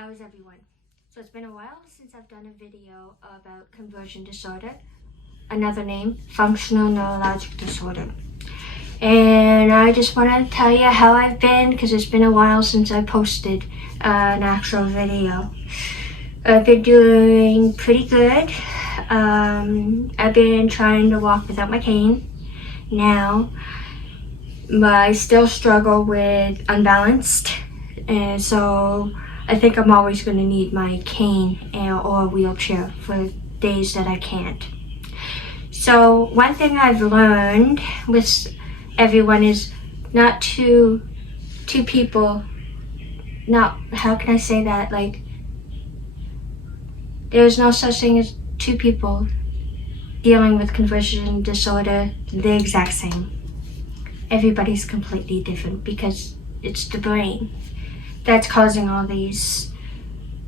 How's everyone? So it's been a while since I've done a video about conversion disorder, another name, functional neurological disorder. And I just want to tell you how I've been because it's been a while since I posted an actual video. I've been doing pretty good. I've been trying to walk without my cane now, but I still struggle with unbalanced, and so I think I'm always going to need my cane or a wheelchair for days that I can't. So one thing I've learned with everyone is not two people, not, how can I say that, like, there's no such thing as two people dealing with conversion disorder the exact same. Everybody's completely different because it's the brain that's causing all these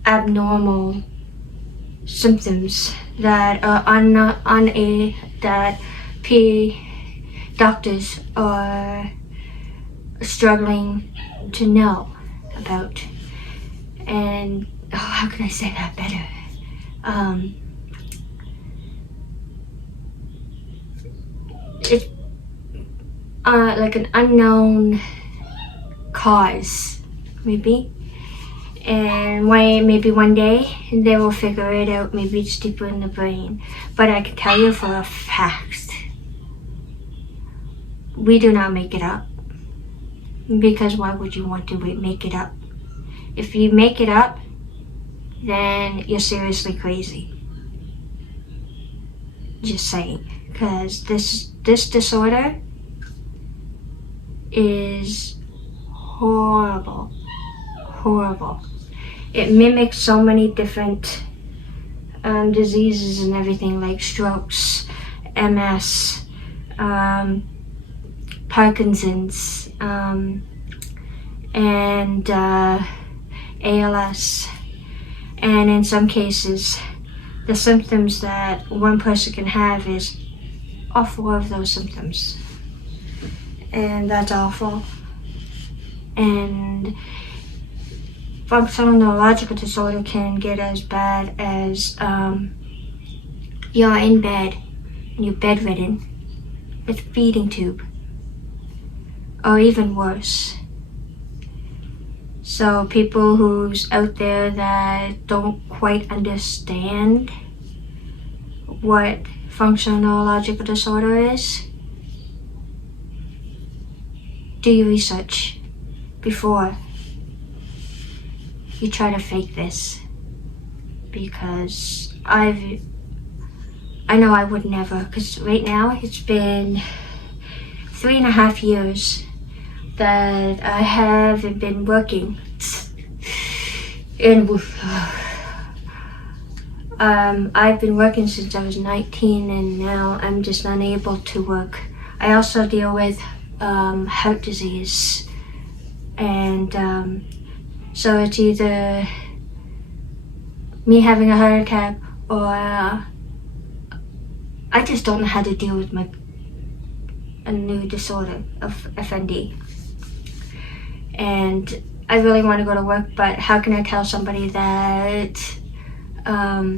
abnormal symptoms that are that doctors are struggling to know about. And how can I say that better? It's like an unknown cause, maybe, and maybe one day they will figure it out. Maybe it's deeper in the brain, but I can tell you for a fact, we do not make it up, because why would you want to make it up? If you make it up, then you're seriously crazy. Just saying, because this disorder is horrible. It mimics so many different diseases and everything, like strokes, MS, Parkinson's, and ALS. And in some cases, the symptoms that one person can have is all four of those symptoms. And that's awful. And functional neurological disorder can get as bad as you're in bed and you're bedridden with a feeding tube, or even worse. So people who's out there that don't quite understand what functional neurological disorder is, do your research before you try to fake this, because I know I would never, because right now it's been 3.5 years that I haven't been working, and I've been working since I was 19, and now I'm just unable to work. I also deal with heart disease, and so it's either me having a heart attack, or I just don't know how to deal with a new disorder of FND. And I really want to go to work, but how can I tell somebody that I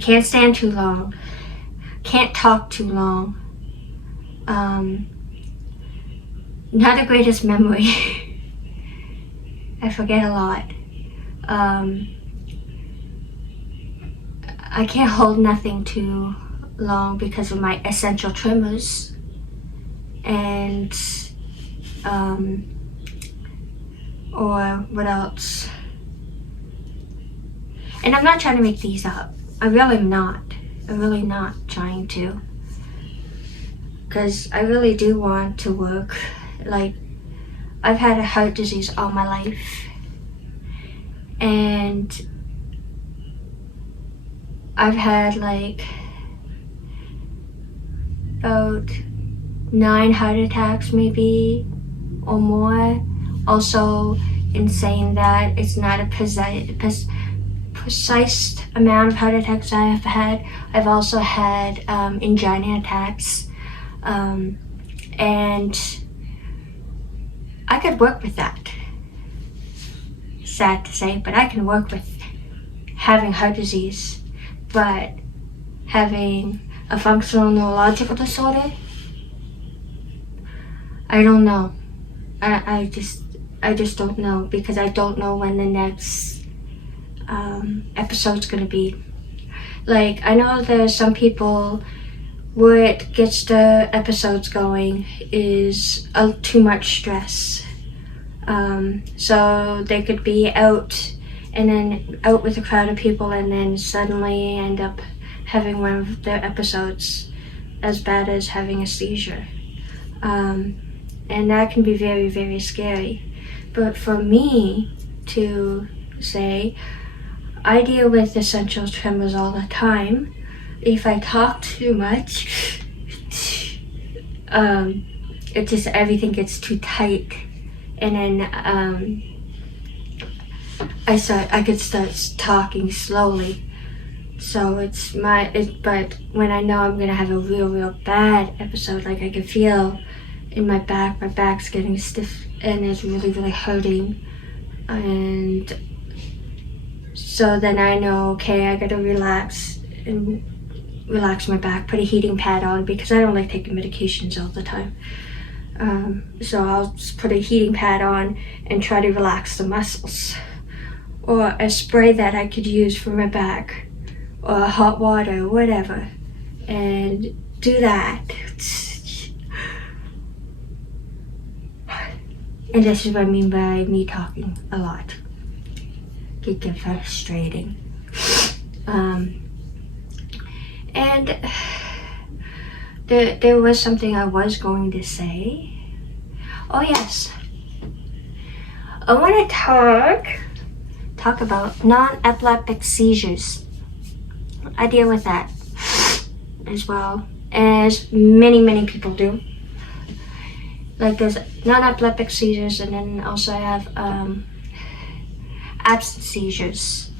can't stand too long, can't talk too long, not the greatest memory, I forget a lot, I can't hold nothing too long because of my essential tremors, and or what else? And I'm not trying to make these up. I'm really not trying to, because I really do want to work. Like, I've had a heart disease all my life, and I've had like about 9 heart attacks maybe, or more. Also, in saying that, it's not a precise amount of heart attacks I have had. I've also had angina attacks, and I could work with that. sad to say, but I can work with having heart disease, but having a functional neurological disorder, I don't know. I just don't know, because I don't know when the next episode's gonna be. Like, I know there's some people what gets the episodes going is too much stress. So they could be out with a crowd of people and then suddenly end up having one of their episodes as bad as having a seizure. And that can be very, very scary. But for me to say, I deal with essential tremors all the time. If I talk too much, it just, everything gets too tight. And then I could start talking slowly. So but when I know I'm gonna have a real bad episode, like I can feel in my back's getting stiff and it's really, really hurting. And so then I know, okay, I gotta relax my back, put a heating pad on, because I don't like taking medications all the time. So I'll just put a heating pad on and try to relax the muscles. Or a spray that I could use for my back, or hot water, whatever, and do that. And this is what I mean by me talking a lot. It can get frustrating. And there was something I was going to say. Oh yes, I want to talk about non-epileptic seizures. I deal with that as well, as many people do. Like there's non-epileptic seizures, and then also I have absent seizures.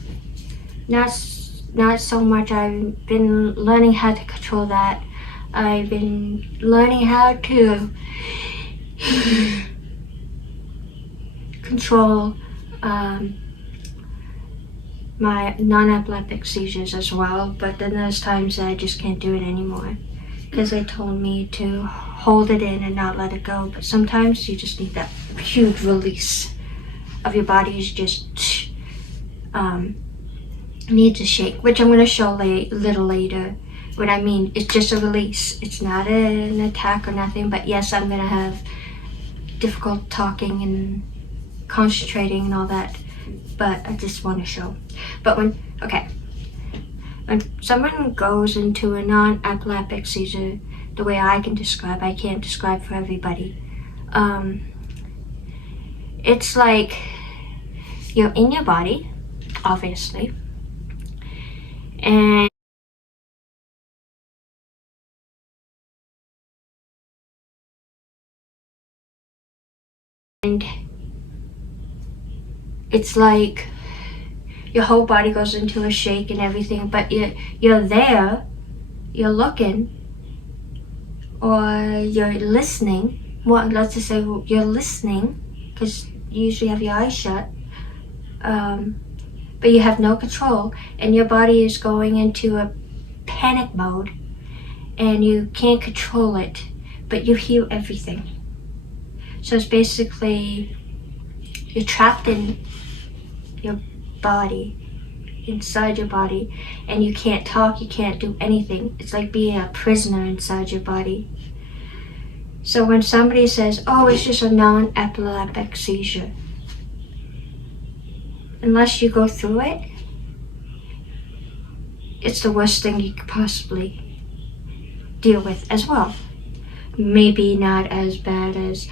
Not so much. I've been learning how to control that. I've been learning how to control my non-epileptic seizures as well, but then there's times that I just can't do it anymore, because they told me to hold it in and not let it go. But sometimes you just need that huge release of your body's just needs a shake, which I'm going to show a little later. What I mean, it's just a release. It's not an attack or nothing, but yes, I'm going to have difficult talking and concentrating and all that, but I just want to show. But when someone goes into a non-epileptic seizure, the way I can describe, I can't describe for everybody. It's like you're in your body, obviously, and it's like your whole body goes into a shake and everything, but you're there, you're looking, or you're listening. Well, let's just say you're listening, because you usually have your eyes shut, but you have no control, and your body is going into a panic mode, and you can't control it, but you hear everything. So it's basically, you're trapped in your body, inside your body, and you can't talk, you can't do anything. It's like being a prisoner inside your body. So when somebody says, oh, it's just a non-epileptic seizure, unless you go through it, it's the worst thing you could possibly deal with as well. Maybe not as bad as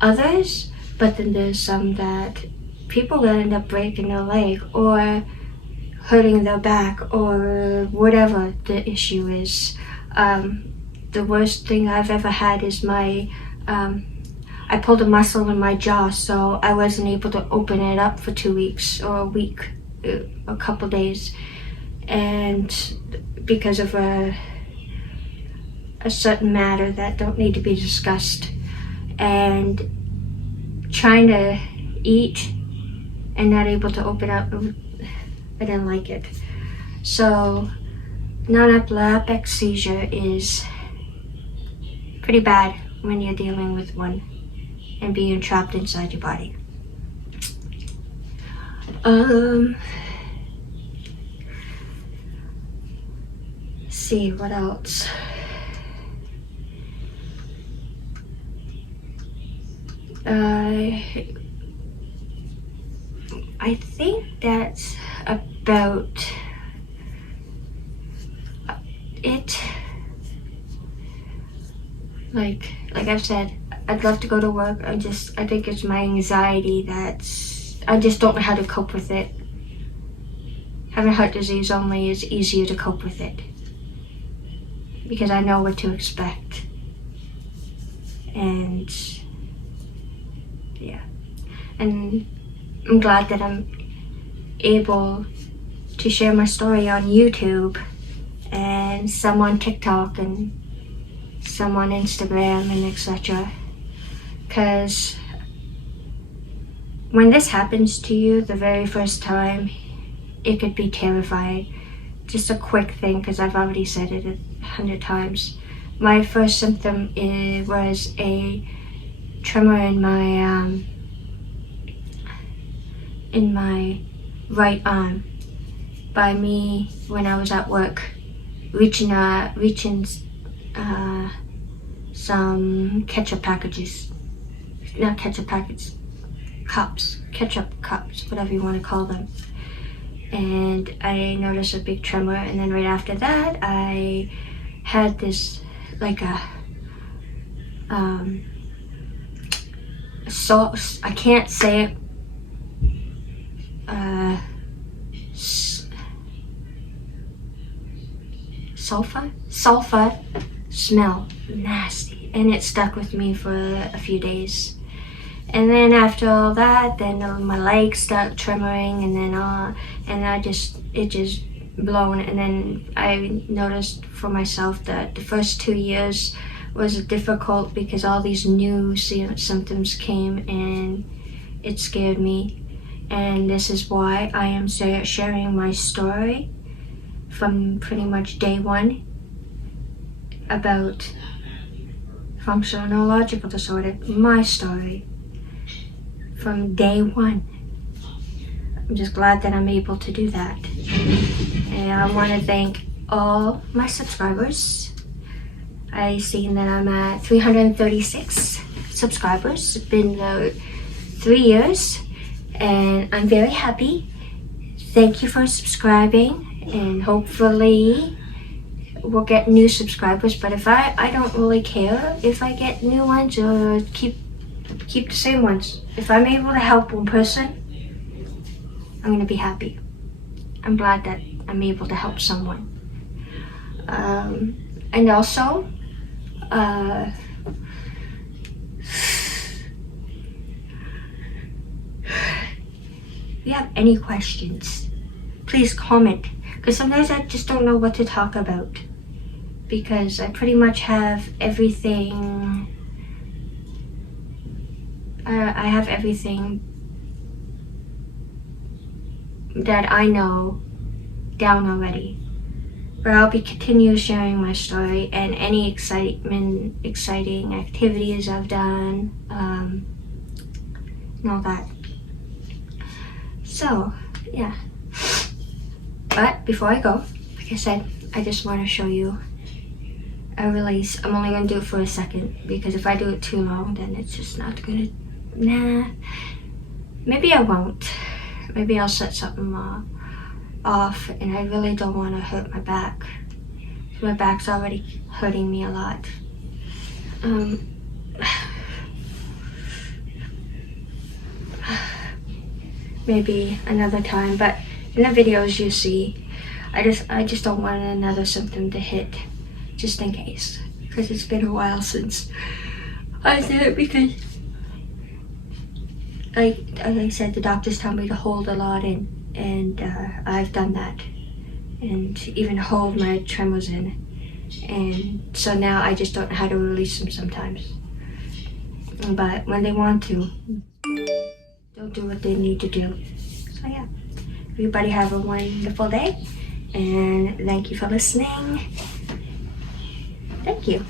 others, but then there's some that people will end up breaking their leg or hurting their back or whatever the issue is. The worst thing I've ever had is I pulled a muscle in my jaw, so I wasn't able to open it up for 2 weeks or a week, a couple days, and because of a certain matter that don't need to be discussed. And trying to eat and not able to open up. I didn't like it. So non-epileptic seizure is pretty bad when you're dealing with one and being trapped inside your body. See what else. I think that's about it. Like I've said, I'd love to go to work. I think it's my anxiety I just don't know how to cope with it. Having heart disease only is easier to cope with it because I know what to expect. And yeah, and I'm glad that I'm able to share my story on YouTube and some on TikTok and some on Instagram and etc. Because when this happens to you the very first time, it could be terrifying. Just a quick thing, because I've already said it 100 times. My first symptom was a tremor in my right arm by me when I was at work reaching some ketchup packages. Not ketchup packets, cups, ketchup cups, whatever you want to call them. And I noticed a big tremor, and then right after that I had this like a I can't say it, sulfur smell, nasty, and it stuck with me for a few days. And then after all that, then my legs start tremoring, and then it just blown. And then I noticed for myself that the first 2 years was difficult because all these new symptoms came and it scared me. And this is why I am sharing my story from pretty much day one about functional neurological disorder, my story from day one. I'm just glad that I'm able to do that. And I want to thank all my subscribers. I seen that I'm at 336 subscribers. It's been 3 years and I'm very happy. Thank you for subscribing, and hopefully we'll get new subscribers. But if I don't really care if I get new ones or keep the same ones. If I'm able to help one person, I'm gonna be happy. I'm glad that I'm able to help someone. And also, if you have any questions, please comment, because sometimes I just don't know what to talk about, because I pretty much have everything. I have everything that I know down already. But I'll continue sharing my story and any exciting activities I've done, and all that. So, yeah. But before I go, like I said, I just want to show you a release. I'm only going to do it for a second, because if I do it too long, then it's just not going to... Nah. Maybe I won't. Maybe I'll set something off, and I really don't want to hurt my back. My back's already hurting me a lot. Maybe another time, but in the videos you see, I just don't want another symptom to hit, just in case, because it's been a while since I did it, because like I said, the doctors tell me to hold a lot in, and I've done that, and even hold my tremors in, and so now I just don't know how to release them sometimes. But when they want to, they'll they'll do what they need to do. So yeah, everybody have a wonderful day, and thank you for listening. Thank you.